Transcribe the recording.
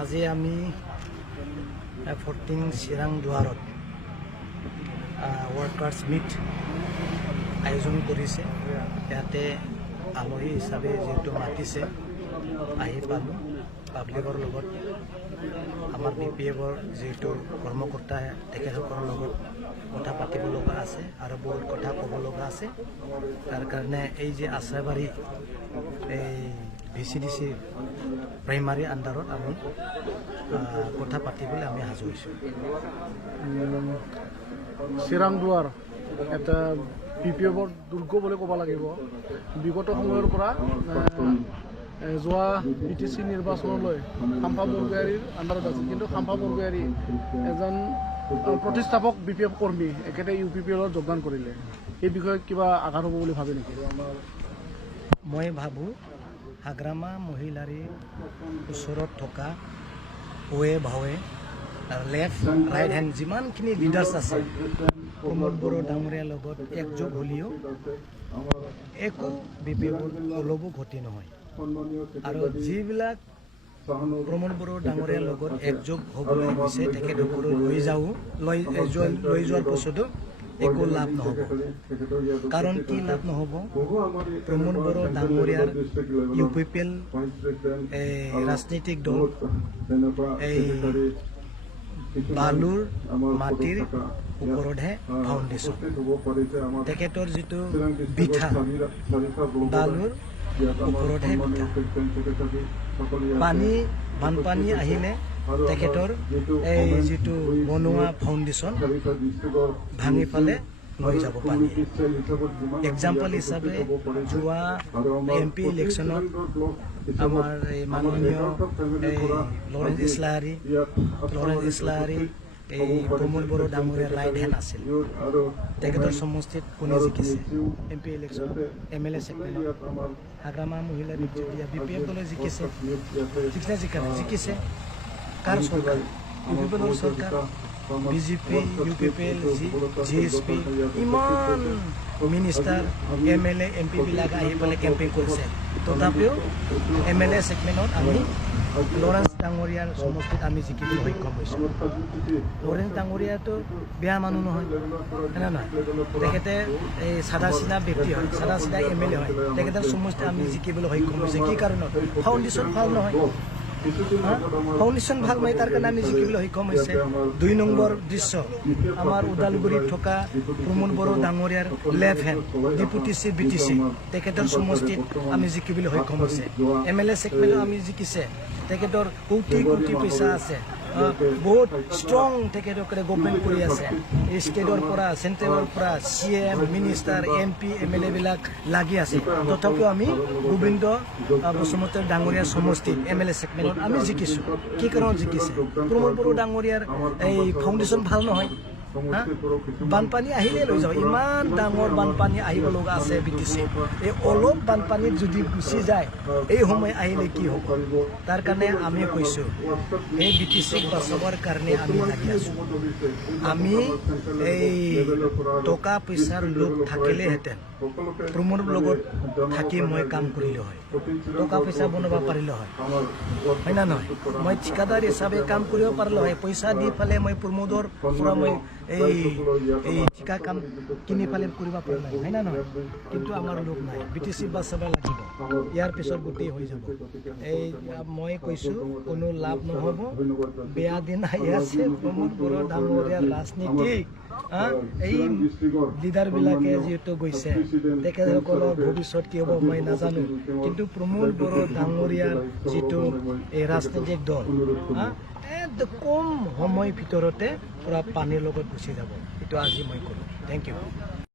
আজি আমি 14 চিৰাং দুৱাৰত ৱৰ্কাৰ্ছ মিট আয়োজন কৰিছে। ইয়াতে আলহী হিচাপে যিহেতু মাতিছে আহি পালোঁ। পাব্লিকৰ লগত আমাৰ BPF-ৰ যিহেতু কৰ্মকৰ্তা তেখেতসকলৰ লগত কথা পাতিব লগা আছে আৰু বহুত কথা ক'ব লগা আছে। তাৰ কাৰণে এই যে আছাবাৰী এই VCDC প্ৰাইমাৰী আণ্ডাৰত আমি কথা পাতিবলৈ আমি সাজু হৈছোঁ। চিৰাংদুৱাৰ এটা BPF-ৰ দুৰ্গ বুলি ক'ব লাগিব। বিগত সময়ৰ পৰা যোৱা BTC নিৰ্বাচনলৈ খাম্পা বৰগোহাঞিৰ আণ্ডাৰত আছিল, কিন্তু খাম্পা বৰগোহাঞি এজন প্ৰতিষ্ঠাপক BPF কৰ্মী, একেতে UPPL-ত যোগদান কৰিলে। এই বিষয়ে কিবা আঘাত হ'ব বুলি ভাবে নেকি? মই ভাবোঁ হাগ্ৰামা মহিলাৰী ওচৰত থকা ওৱে ভাৱে লেফ্ট ৰাইট হেণ্ড যিমানখিনি লিডাৰ্ছ আছে প্ৰমোদ বড়ো ডাঙৰীয়াৰ লগত একযোগ হ'লেও একো BPF-ৰ অলপো ক্ষতি নহয়। আৰু যিবিলাক প্ৰমোদ বড়ো ডাঙৰীয়াৰ লগত একযোগ হ'বলৈ গৈছে তেখেতসকলক লৈ যোৱাৰ পাছতো একো লাভ নহ'ব। কাৰণ কি লাভ নহ'ব? প্ৰমোদ বড়ো ডাঙৰীয়াৰ UPPL ৰাজনৈতিক দল এই বালুৰ মাটিৰ ওপৰতহে ফাউণ্ডেশ্যন। তেখেতৰ যিটো বিঠা বালুৰ ওপৰতহে বিঠা। বানপানী আহিলে তেখেতৰ এই যিটো বনোৱা ফাউণ্ডেশ্যন ভাঙি পেলাই লৈ যাব পানী। এক্সাম্পল হিচাপে যোৱা MP ইলেকশ্যনত আমাৰ এই মাননীয় এই লৰেন্স ইছলাহাৰী এই প্ৰমোদ বড়ো ডাঙৰীয়াৰ ৰাইট হেণ্ড আছিল। তেখেতৰ সমষ্টিত কোনে জিকিছে MP ইলেকশ্যনত? MLA চেগমেণ্টত হাগ্ৰামা মহিলাৰ BPF দলে জিকিছে। জিকিছে কাৰ চৰকাৰ? UPPL-ৰ চৰকাৰ। BJP, UPPL, GSP ইমান মিনিষ্টাৰ MLA MP বিলাক আহি পেলাই কেম্পেইন কৰিছে। তথাপিও MLA চেগমেণ্টত আমি লৰেন্স ডাঙৰীয়াৰ সমষ্টিত আমি জিকিবলৈ সক্ষম হৈছোঁ। লৰেন্স ডাঙৰীয়াটো বেয়া মানুহ নহয়, হয়নে নহয়? তেখেতে এই চাদা চিধা ব্যক্তি হয়, চাদা চিধা MLA হয়। তেখেতৰ সমষ্টিত আমি জিকিবলৈ সক্ষম হৈছে। কি কাৰণত? ফাউণ্ডেশ্যন ভাল নহয়। ফাউণ্ডেশ্যন ভাল নহয়, তাৰ কাৰণে আমি জিকিবলৈ সক্ষম হৈছে। 2 নম্বৰ দৃশ্য আমাৰ ওদালগুৰিত থকা প্ৰমোদ বড়ো ডাঙৰীয়াৰ left hand deputy chief BTC তেখেতৰ সমষ্টিত আমি জিকিবলৈ সক্ষম হৈছে। MLA চেগমেণ্টত আমি জিকিছে। তেখেতৰ কোটি পইচা আছে, বহুত ষ্ট্ৰং তেখেতসকলে গভৰ্ণমেণ্ট কৰি আছে। ষ্টেটৰ পৰা চেণ্ট্ৰেলৰ পৰা CM মিনিষ্টাৰ MP MLA বিলাক লাগি আছে। তথাপিও আমি গোবিন্দ বসুমতাৰী ডাঙৰীয়াৰ সমষ্টিত MLA চেগমেণ্টত আমি জিকিছোঁ। কি কাৰণত জিকিছে? প্ৰমোদ বড়ো ডাঙৰীয়াৰ এই ফাউণ্ডেশ্যন ভাল নহয়। বানপানী আহিলে লৈ যাওঁ, ইমান ডাঙৰ বানপানী আহিব লগা আছে BTC। এই অলপ বানপানীত যদি গুচি যায় এই সময় আহিলে কি হ'ব? তাৰ কাৰণে আমি কৈছোঁ এই BTCক বচাবৰ কাৰণে আমি লাগি আছোঁ। আমি এই টকা পইচাৰ লোভ থাকিলেহেঁতেন প্ৰমোদৰ লগত থাকি মই কাম কৰিলোঁ হয়, টকা পইচা বনাব পাৰিলোঁ হয়, হয় না নহয়? মই ঠিকাদাৰ হিচাপে কাম কৰিব পাৰিলোঁ হয়। পইচা দি পেলাই মই প্ৰমোদৰ পৰা মই এই ঠিকা কাম কিনি পেলাই কৰিব পাৰিলোঁ হয়, হয় না নহয়? কিন্তু আমাৰ লোক নাই। BTC বাচাব লাগিব, ইয়াৰ পিছত গোটেই হৈ যাব। এই মই কৈছোঁ কোনো লাভ নহ'ব। বেয়া দিন আহি আছে। প্ৰমোদ বড়ো ডাঙৰীয়াৰ ৰাজনীতিক এই লিডাৰবিলাকে যিহেতু গৈছে, তেখেতসকলৰ ভৱিষ্যত কি হ'ব মই নাজানো। কিন্তু প্ৰমোদ বড়ো ডাঙৰীয়াৰ যিটো এই ৰাজনৈতিক দল কম সময়ৰ ভিতৰতে পূৰা পানীৰ লগত গুচি যাব। এইটো আজি মই ক'লোঁ। Thank U.